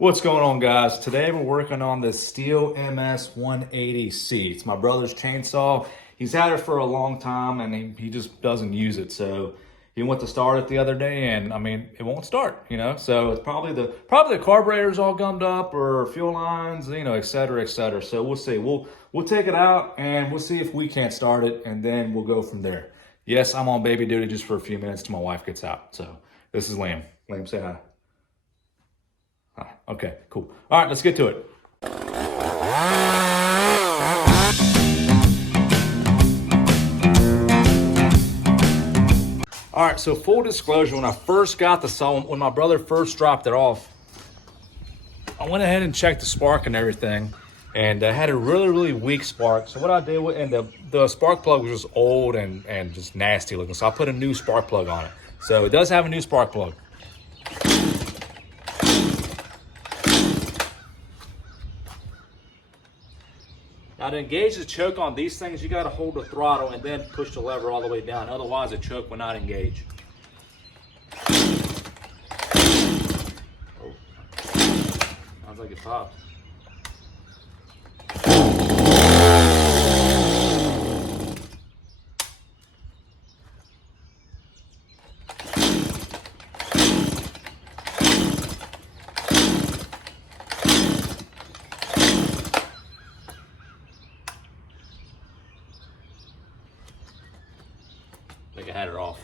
What's going on, guys? Today we're working on the Stihl MS180C. It's my brother's chainsaw. He's had it for a long time and he just doesn't use it. So he went to start it the other day and I mean, it won't start, So it's probably the carburetor's all gummed up or fuel lines, et cetera, et cetera. So we'll see. We'll take it out and we'll see if we can't start it and then we'll go from there. Yes, I'm on baby duty just for a few minutes till my wife gets out. So this is Liam. Liam, say hi. Okay, cool. All right, let's get to it. All right, so full disclosure, when I first got the saw, when my brother first dropped it off, I went ahead and checked the spark and everything, and I had a really weak spark. So what I did, and the spark plug was just old and just nasty looking, so I put a new spark plug on it. So it does have a new spark plug. Now to engage the choke on these things, you got to hold the throttle and then push the lever all the way down. Otherwise, the choke will not engage. Oh. Sounds like it popped. I think I had it off.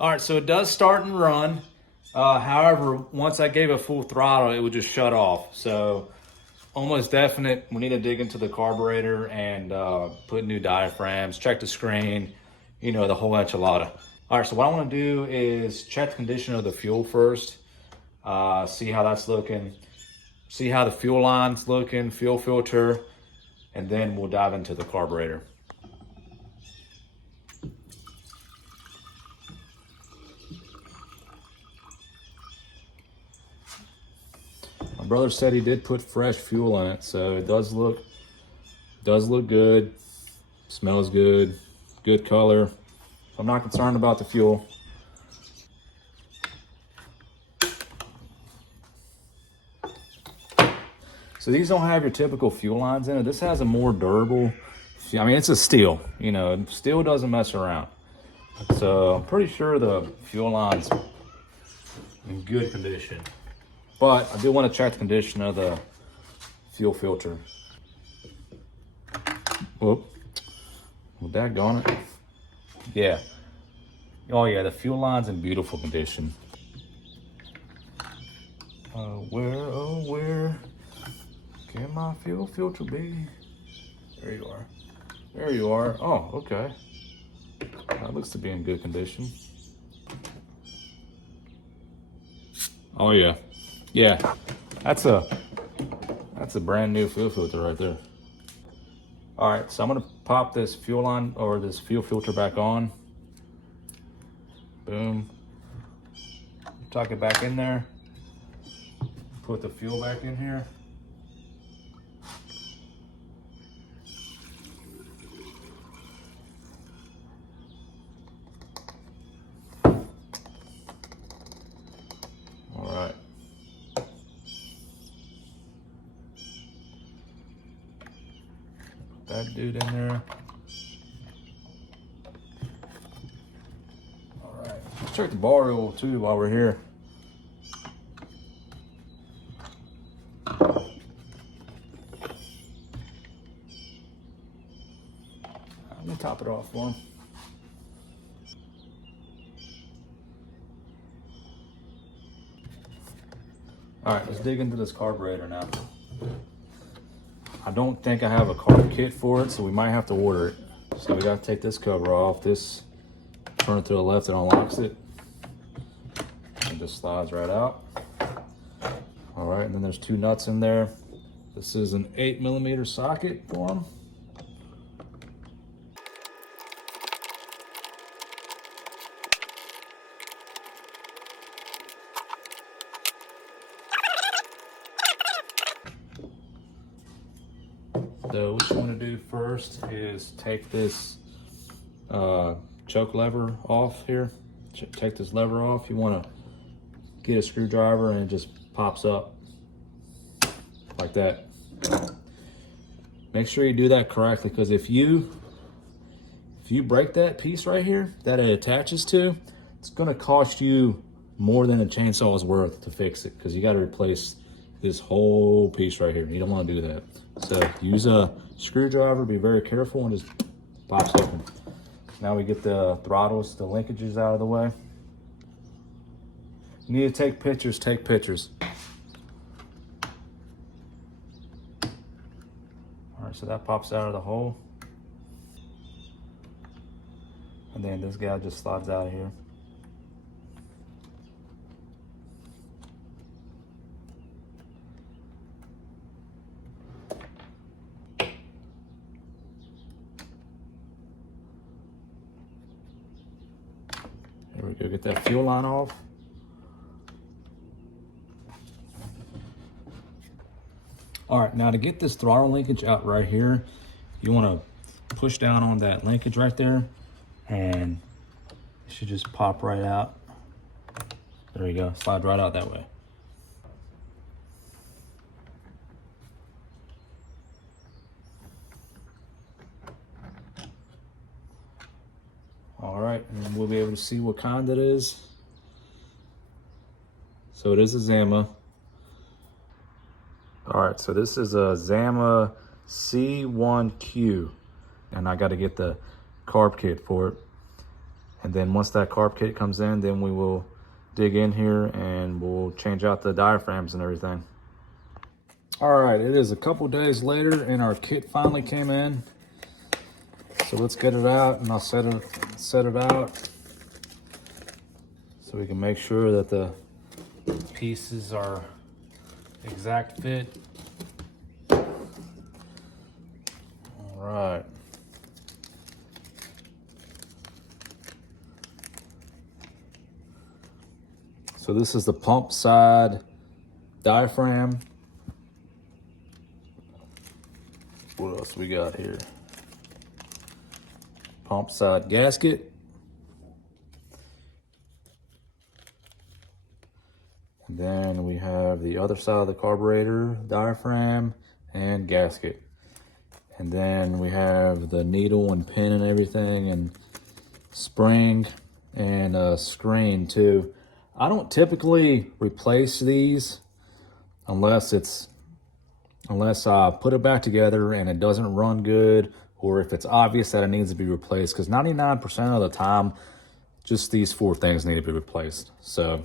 All right, so it does start and run. However, once I gave it full throttle, it would just shut off. So almost definite, we need to dig into the carburetor and put new diaphragms, check the screen, the whole enchilada. All right, so what I want to do is check the condition of the fuel first, see how that's looking, see how the fuel line's looking, fuel filter, and then we'll dive into the carburetor. My brother said he did put fresh fuel in it, so it does look good, smells good, good color. I'm not concerned about the fuel. So these don't have your typical fuel lines in it. This has a more durable, I mean, it's a Stihl, Stihl doesn't mess around. So I'm pretty sure the fuel line's in good condition. But I do want to check the condition of the fuel filter. Whoop. Well, daggone it. Yeah. Oh yeah, the fuel line's in beautiful condition. Where can my fuel filter be? There you are. There you are. Oh, okay. That looks to be in good condition. Oh yeah. Yeah. That's a brand new fuel filter right there. All right, so I'm gonna pop this fuel line or this fuel filter back on. Boom. Tuck it back in there. Put the fuel back in here. All right. Put that dude in there. All right. Let's check the bar oil too while we're here. Let me top it off for him. All right, let's dig into this carburetor now. I don't think I have a carb kit for it, so we might have to order it. So we gotta take this cover off. This, turn it to the left, it unlocks it. It just slides right out. All right, and then there's 2 nuts in there. This is an 8mm socket for them. So what you want to do first is take this choke lever off here. Take this lever off. You want to get a screwdriver and it just pops up like that. Make sure you do that correctly, because if you break that piece right here that it attaches to, it's going to cost you more than a chainsaw is worth to fix it, because you got to replace this whole piece right here. You don't want to do that. So use a screwdriver, be very careful, and just pops open. Now we get the throttles, the linkages out of the way. You need to take pictures, take pictures. All right, so that pops out of the hole. And then this guy just slides out of here. There we go, get that fuel line off. All right, now to get this throttle linkage out right here, you want to push down on that linkage right there, and it should just pop right out. There you go, slide right out that way. All right, and we'll be able to see what kind it is. So it is a Zama. All right, so this is a Zama C1Q, and I got to get the carb kit for it. And then once that carb kit comes in, then we will dig in here and we'll change out the diaphragms and everything. All right, it is a couple days later and our kit finally came in. So let's get it out and I'll set it out so we can make sure that the pieces are exact fit. All right. So this is the pump side diaphragm. What else we got here? Pump side gasket. And then we have the other side of the carburetor, diaphragm and gasket. And then we have the needle and pin and everything, and spring and a screen too. I don't typically replace these unless I put it back together and it doesn't run good, or if it's obvious that it needs to be replaced, because 99% of the time, just these 4 things need to be replaced. So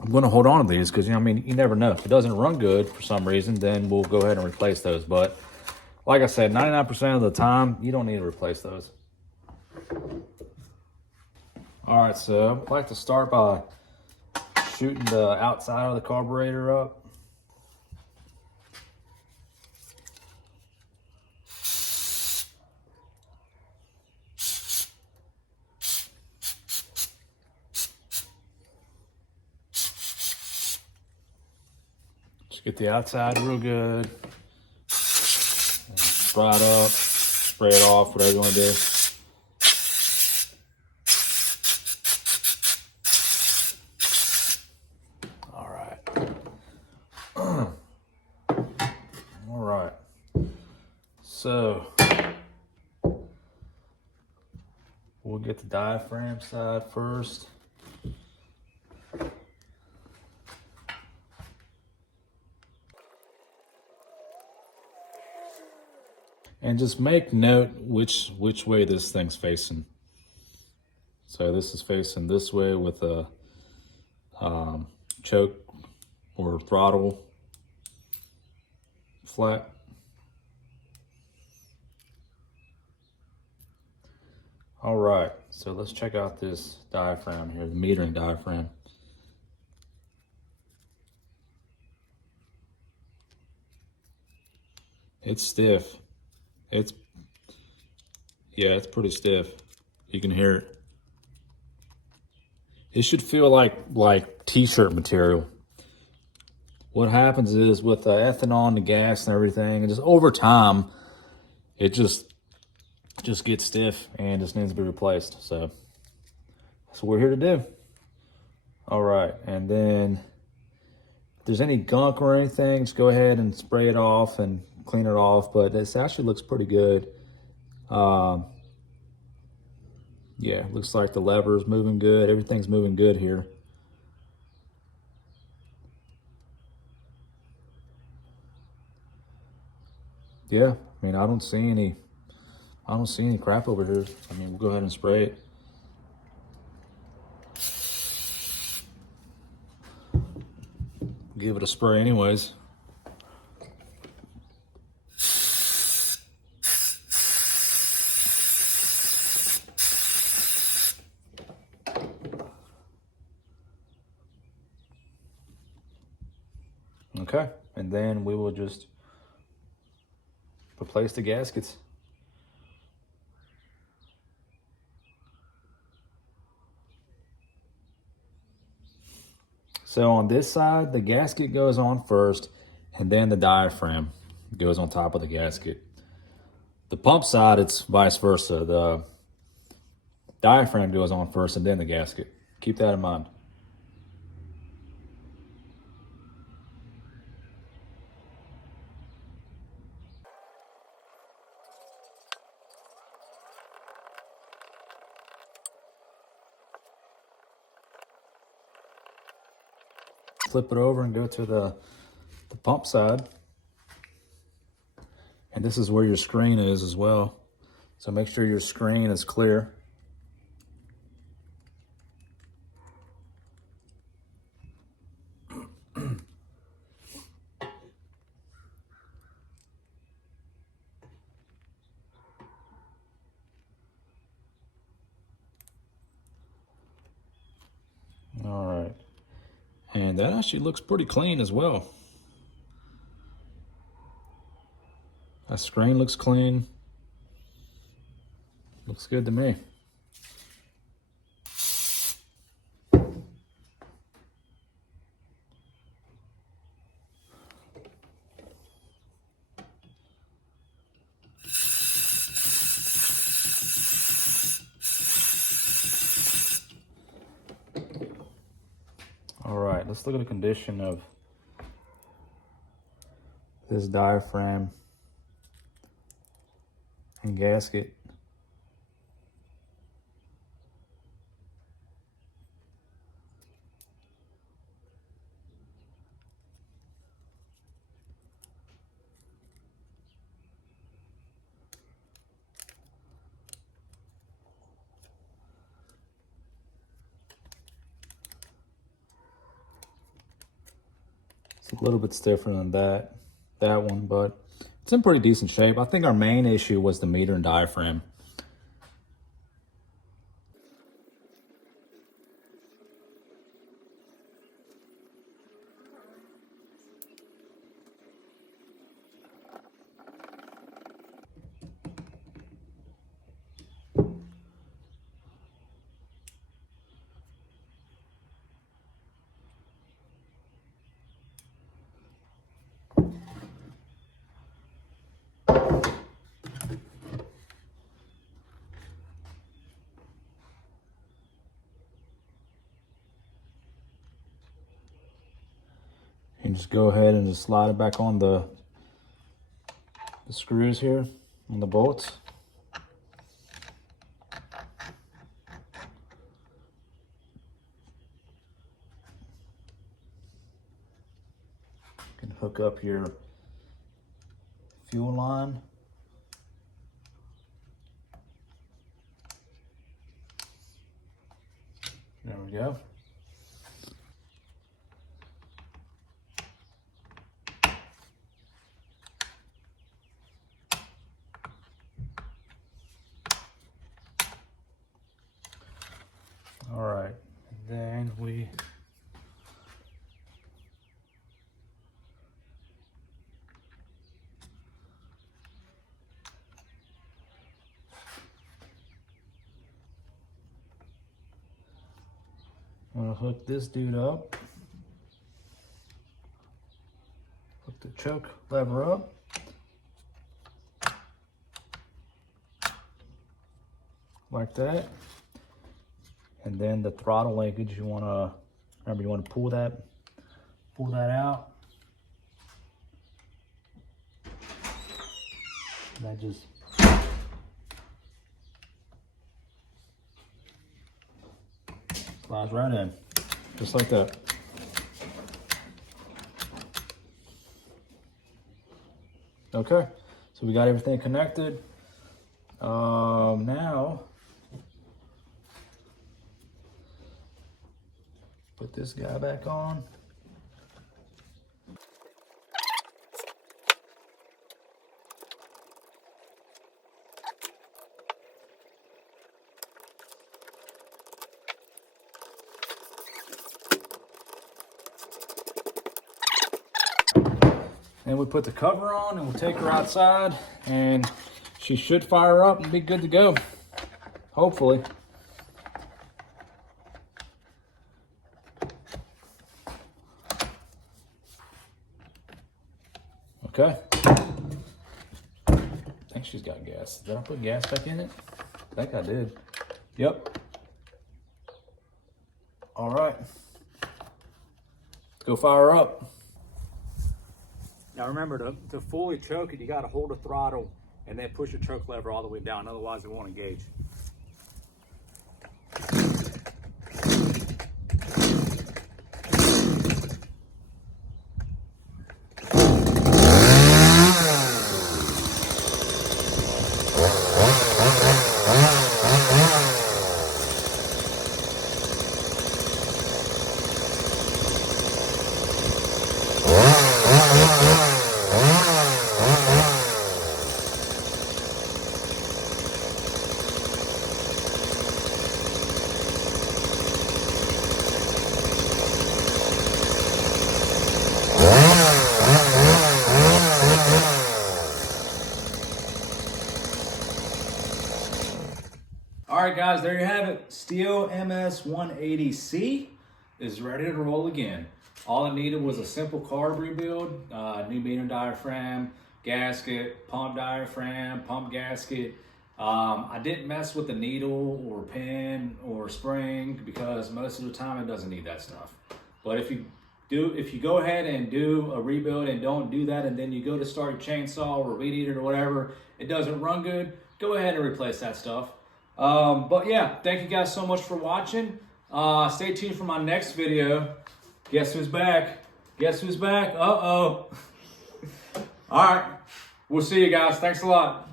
I'm going to hold on to these because, I mean, you never know. If it doesn't run good for some reason, then we'll go ahead and replace those. But like I said, 99% of the time, you don't need to replace those. All right, so I'd like to start by shooting the outside of the carburetor up. Get the outside real good. And fry it up, spray it off, whatever you want to do. All right. All right. So we'll get the diaphragm side first. And just make note which way this thing's facing. So this is facing this way with a choke or throttle flat. All right, so let's check out this diaphragm here, the metering diaphragm. It's stiff. It's pretty stiff. You can hear it. It should feel like t-shirt material. What happens is with the ethanol and the gas and everything, and just over time, it just gets stiff and just needs to be replaced. So that's what we're here to do. All right, and then if there's any gunk or anything, just go ahead and spray it off and clean it off. But this actually looks pretty good. Yeah, looks like the lever is moving good. Everything's moving good here. Yeah, I mean, I don't see any crap over here. I mean, we'll go ahead and spray it. Give it a spray anyways. Okay, and then we will just replace the gaskets. So on this side, the gasket goes on first, and then the diaphragm goes on top of the gasket. The pump side, it's vice versa. The diaphragm goes on first, and then the gasket. Keep that in mind. Flip it over and go to the pump side. And this is where your screen is as well. So make sure your screen is clear. All right. And that actually looks pretty clean as well. That screen looks clean. Looks good to me. All right, let's look at the condition of this diaphragm and gasket. It's a little bit stiffer than that one, but it's in pretty decent shape. I think our main issue was the meter and diaphragm. You just go ahead and just slide it back on the screws here on the bolts. You can hook up your fuel line. There we go. All right, and then we I'm gonna hook this dude up. Hook the choke lever up. Like that. And then the throttle linkage, you wanna pull that out. And that just slides right in, just like that. Okay, so we got everything connected. Now, put this guy back on. And we put the cover on and we'll take her outside and she should fire up and be good to go, hopefully. Okay. I think she's got gas. Did I put gas back in it? I think I did. Yep. All right. Let's go fire up. Now remember, to fully choke it, you got to hold the throttle and then push the choke lever all the way down. Otherwise, it won't engage. All right, guys, there you have it. Stihl MS180C is ready to roll again. All it needed was a simple carb rebuild, new medium diaphragm, gasket, pump diaphragm, pump gasket. I didn't mess with the needle or pin or spring because most of the time it doesn't need that stuff. But if you go ahead and do a rebuild and don't do that, and then you go to start your chainsaw or weed eater or whatever, it doesn't run good, go ahead and replace that stuff. But yeah, thank you guys so much for watching. Stay tuned for my next video. Guess who's back? Guess who's back? Uh-oh. All right, we'll see you guys. Thanks a lot.